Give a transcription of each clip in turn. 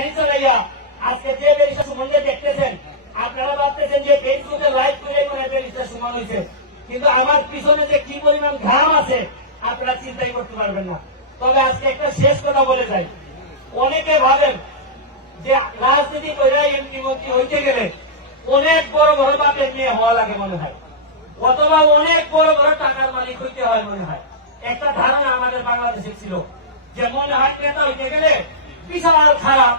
গাড়ি চালাইয়া আজকে যে ব্যারিস্টার সুমনকে দেখতেছেন, আপনারা ভাবতেছেন যে ফেসবুকে লাইভ করে মনে ব্যারিস্টার সুমন হয়েছে, কিন্তু আমার পিছনে যে কি পরিমাণ ঘাম আছে আপনারা চিন্তাই করতে পারবেন না। তবে আজকে একটা শেষ কথা বলে যাই, অনেকে ভাবেন যে রাজনীতি করে এমপি মন্ত্রী হইতে গেলে অনেক বড় বড় বাপের মেয়ে হওয়া লাগে মনে হয়, অথবা অনেক বড় বড় টাকার মালিক হইতে হয় মনে হয়। একটা ধারণা আমাদের বাংলাদেশে ছিল যে মনে হয় নেতা হইতে গেলে বিশাল খারাপ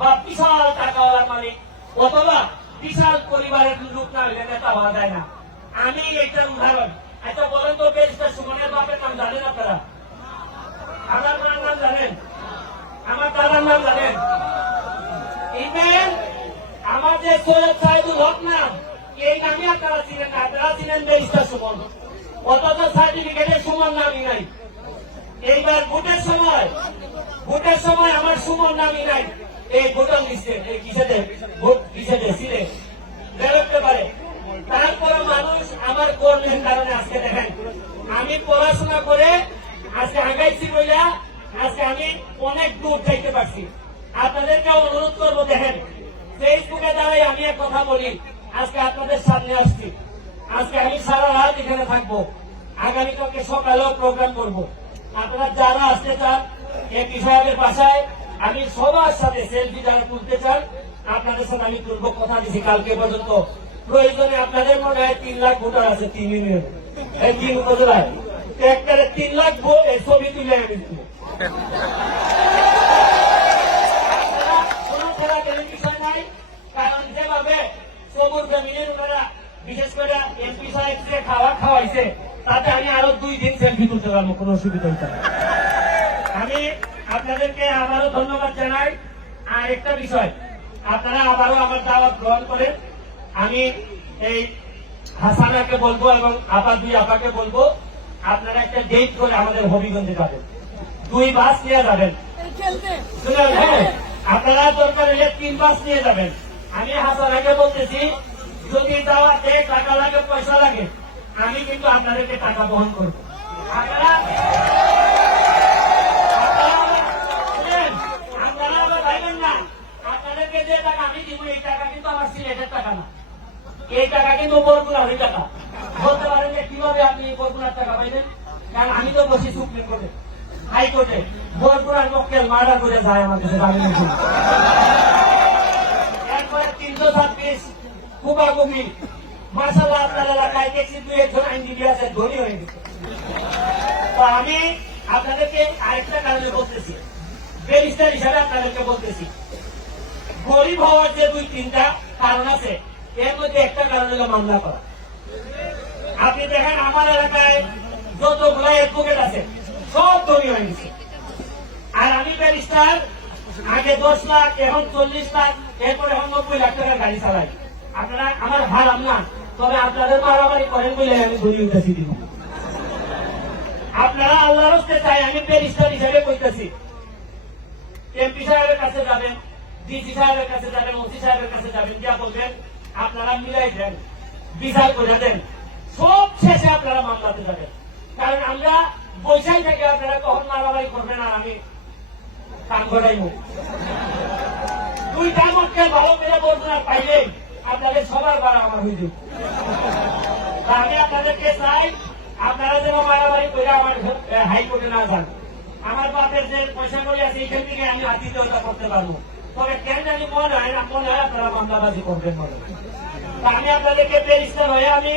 বা বিশাল টাকাওয়ালার মালিক অথবা বিশাল পরিবারের লোক না হইলে নেতা হওয়া যায় না। আমি একটা উদাহরণ, আচ্ছা বলেন তো ব্যারিস্টার সুমনের বাপের নাম জানেন আপনারা? আমার নাম জানেন? আমার দাদার নাম জানেন? ইভেন আমার যে সৈয়দ সাহেবুল হক নাম, এই নামে আপনারা চিনেন না, আপনারা চিনেন ব্যারিস্টার সুমন, অথচ সার্টিফিকেটে সুমন নামই নাই। এইবার ভোটের সময় আমার সুমন নামই নাই এই ভোটার লিস্টে, এই কিসেতে ভোট কিসেতে ছিলে বেরোতে পারে। তারপরে মানুষ আমার কর্মের কারণে আজকে দেখেন আমি পড়াশোনা করে আজকে আগাইছি বইলা আজকে আমি অনেক দূর যাইতে পারছি। আপনাদেরকে অনুরোধ করবো, দেখেন ফেসবুকে দ্বারাই আমি এক কথা বলি, আজকে আপনাদের সামনে আসছি, আজকে আমি সারা রাত এখানে থাকবো, আগামীকালকে সকালেও প্রোগ্রাম করবো। আপনারা যারা আসতে চান এমপি সাহেবের বাসায় আমি সবার সাথে সেলফি যারা তুলতে চান আপনাদের সাথে আমি তুলবো, কথা দিচ্ছি কালকে পর্যন্ত। প্রয়োজনে আপনাদের মনে হয় 3 লাখ ভোটার আছে 3 ইউনিয়ন, এই 3 উপজেলায় একবারে 3 লাখ ছবি তুলে আমি দিব। বিষয় নাই, কারণ যেভাবে সবুজ জমিনের ওনারা বিশেষ করে এমপি সাহেব যে খাওয়াইছে তাতে আমি আরো 2 দিন সেলফি তুলতে পারবো, কোনো অসুবিধা হইতে না। আমি আপনাদেরকে আবারও ধন্যবাদ জানাই। আর একটা বিষয়, আপনারা আবারও আমার দাওয়াত গ্রহণ করেন। আমি এই হাসানাকে বলবো এবং আবার 2 আপাকে বলবো, আপনারা একটা ডেট করে আমাদের হবিগঞ্জে যাবেন, 2 বাস নিয়ে যাবেন। হ্যাঁ, আপনারা দরকার হলে 3 বাস নিয়ে যাবেন। আমি হাসানাকে বলতেছি যদি দাওয়াতে টাকা লাগে পয়সা লাগে আমি কিন্তু আপনাদেরকে টাকা বহন করবো। আপনারা ভাইবেন না, আপনাদেরকে যে টাকা আমি দিব এই টাকা কিন্তু আমার সিলেটের টাকা না, এই টাকা কিন্তু বরগুনার টাকা। বলতে পারেন যে কিভাবে আপনি বরগুনার টাকা পাইলেন? কারণ আমি তো বসি সুপ্রিম কোর্টে, হাইকোর্টে, বরগুনার মক্কেল মার্ডার করে যায় আমার কাছে জামিনের জন্য। এরপরে 326 কুবাগুবি, মাশাআল্লাহ আপনার এলাকায় দেখছি 2-1 আইনজীবী আছে, ধনী হয়ে গেছে। তো আমি আপনাদেরকে আরেকটা কারণে বলতেছি, ব্যারিস্টার হিসাবে আপনাদেরকে বলতেছি, গরিব হওয়ার যে 2-3টা কারণ আছে, এর মধ্যে একটা কারণ হলো মামলা করা। আপনি দেখেন আমার এলাকায় যতগুলো অ্যাডভোকেট আছে সব ধনী হয়ে গেছে, আর আমি ব্যারিস্টার আগে 10 লাখ, এখন 40 লাখ, এরপরে এখন 90 লাখ টাকার গাড়ি চালাই। আপনারা আমার ভাড়াম না, তবে আপনাদের মারামারি করেন বলে আমি ধনী উঠেছি দিব। আপনারা আল্লাহর রাস্তায় চাই, আমি ব্যারিস্টার হিসাবে কইতেছি, এমপি সাহেবের কাছে যাবেন, ডিসি সাহেবের কাছে যাবেন, ওসি সাহেবের কাছে যাবেন, যা বলবেন আপনারা মিলাই দেন, বিচার করে দেন, সব শেষে আপনারা মামলাতে যাবেন। কারণ আমরা বৈশাখ থেকে আপনারা কখন মারামারি করবেন আর আমি কাম ঘটাইব। 2টা মক্কেল ভালো করে বলবেন আর পাইলে আপনাদের সবার বাড়া আমার হয়ে যাবে। আমি আপনাদেরকে চাই আপনারা যেন মারামারি করে আমার হাইকোর্টে না যান। আমার বাপের যে পয়সা করে আছে এইখান থেকে আমি আতিথ্যতা করতে পারবো, তবে কেন জানি মনে হয় আপনারা মামলাবাজি করবেন বলে। আমি আপনাদেরকে ব্যারিস্টার হয়ে আমি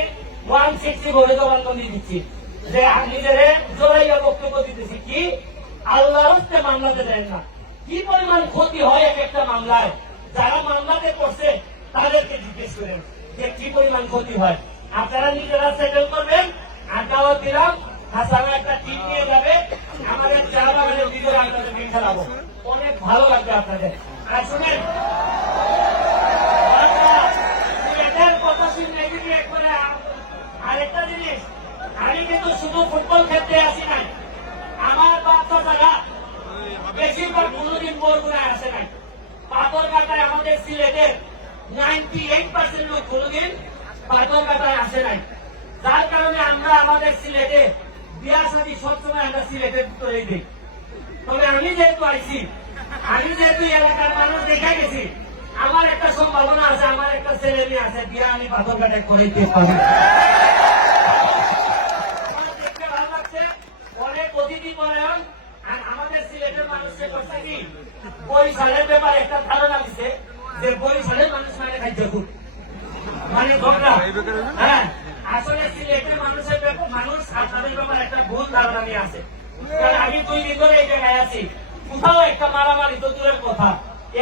160 ভোটে জবানবন্দি দিচ্ছি যে নিজের জোরাইয়া বক্তব্য দিতেছি কি আল্লাহর হস্তে মামলাতে দেন না, কি পরিমাণ ক্ষতি হয় এক একটা মামলায়। যারা মামলাতে করছে তাদেরকে জিজ্ঞেস করেন যে কি পরিমাণ ক্ষতি হয়। আপনারা নিজেরা সেটেল করবেন। আর দাওয়াত দিলাম, হাসানা একটা টিম নিয়ে যাবে, আমাদের চা বাগানের ভিতরে আপনাদের দিন খেলাবো, অনেক ভালো লাগবে আপনাদের। আর শুনেন, কথা শুনলে আরেকটা জিনিস, আমি কিন্তু শুধু ফুটবল খেলতে আসি নাই, আমার বাচ্চা যারা বেশিরভাগ কোনোদিন বরগুনায় আসে নাই। পাথরঘাটায় আমাদের সিলেটের 98% লোক কোনোদিন পাথরঘাটায় আসে নাই, যার কারণে আমরা আমাদের সিলেটে বিয়া শাদী সবসময় আমরা সিলেটের ভিতরে দিই। তবে আমি যেহেতু আইছি, আমি যেহেতু এলাকার মানুষ দেখা গেছি আমার একটা সম্ভাবনা আছে, আমার একটা ছেলে মেয়ে আছে, বিয়া আমি পাথরঘাটায় করাইতে পারি। আমার দেখতে ভালো লাগছে, অনেক অতিথি পরায়ণ। আর আমাদের সিলেটের মানুষকে করছে কি, বরিশালের ব্যাপারে একটা ধারণা দিচ্ছে যে বরিশালের মানুষ মানে খাইতে খুব মানে ঘটনা। হ্যাঁ, আসলে সিলেটের মানুষের মানুষ আপনাদের ব্যাপারে একটা ভুল ধারণা নিয়ে আছে। কারণ আমি 2 দিন ধরে এই জায়গায় আছি, কোথাও একটা মারামারি তো দূরের কথা,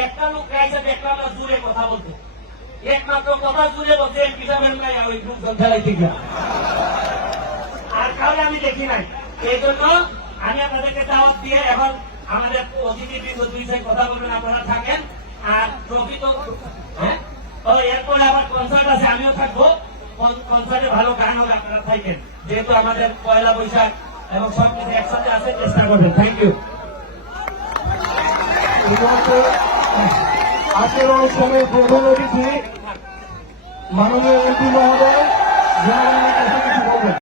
একটা লোক গাইছে দেখলাম না জুড়ে কথা বলতে, একমাত্র কথা জুড়ে বলছে পিসাবেন নাই ওই গ্রুপ খেলাইতে গিয়া, আর কাউকে আমি দেখি নাই। এই জন্য আমি আপনাদেরকে দাওয়াত দিয়ে এখন আমাদের অতিথিবৃন্দ 2 কথা বলবেন, আপনারা থাকেন। আর ট্রফি তো হ্যাঁ, এরপরে আবার কনসার্ট আছে, আমিও থাকবো। কনসার্টে ভালো গান হবে, আপনারা থাকেন, যেহেতু আমাদের পয়লা বৈশাখ এবং সবকিছু একসাথে আছে, চেষ্টা করবেন। Thank you. আজকের অনুষ্ঠানের প্রধান অতিথি মাননীয় এমপি মহোদয়।